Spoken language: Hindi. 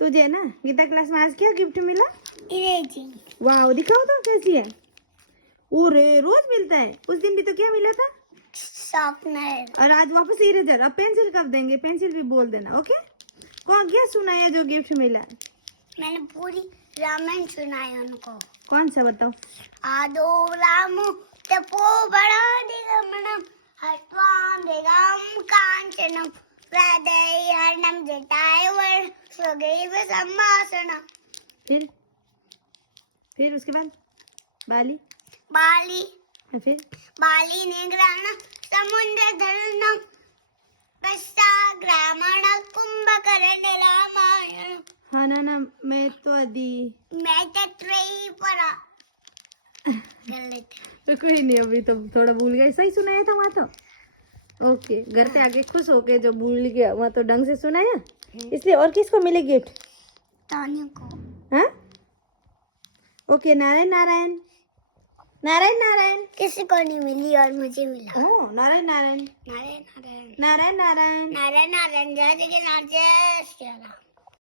तुझे ना गीता क्लास में आज क्या गिफ्ट मिला? इरेजिंग। वाह, दिखाओ तो कैसी है। ओ रे, रोज मिलता है। उस दिन भी तो क्या मिला था? शॉर्पनर। और आज वापस इरेजर। अब पेंसिल कब देंगे? पेंसिल भी बोल देना, ओके? कौन क्या सुनाया जो गिफ्ट मिला? मैंने पूरी रामायण सुनाई उनको। कौन सा बताओ? आदो रामो तपो बड़ा दिगमनम हस्वाम दिगम कांचनम हृदय हरणम जटाय वर स्वगैव सम्मासनम। फिर उसके बाद बाली। बाली। फिर बाली ने ग्रहण समुद्र धरणम पश्चाग्रामण कुंभकर्ण रामायण। हाँ ना मैं तो अदी मैं तत्रेई परा गलत। तो कोई नहीं, अभी तो थोड़ा भूल गए। सही सुनाया था वहाँ तो। ओके, घर पे आके खुश होके जो भूल गया वहाँ तो ढंग से सुनाया, इसलिए। और किसको मिले गिफ्ट? तान्या को। हाँ, ओके। नारायण नारायण नारायण नारायण। किसी को नहीं मिली और मुझे मिला। ओ नारायण नारायण नारायण नारायण नारायण नारायण। नारायण नारायण जय जगन्नाथ जय श्री राम।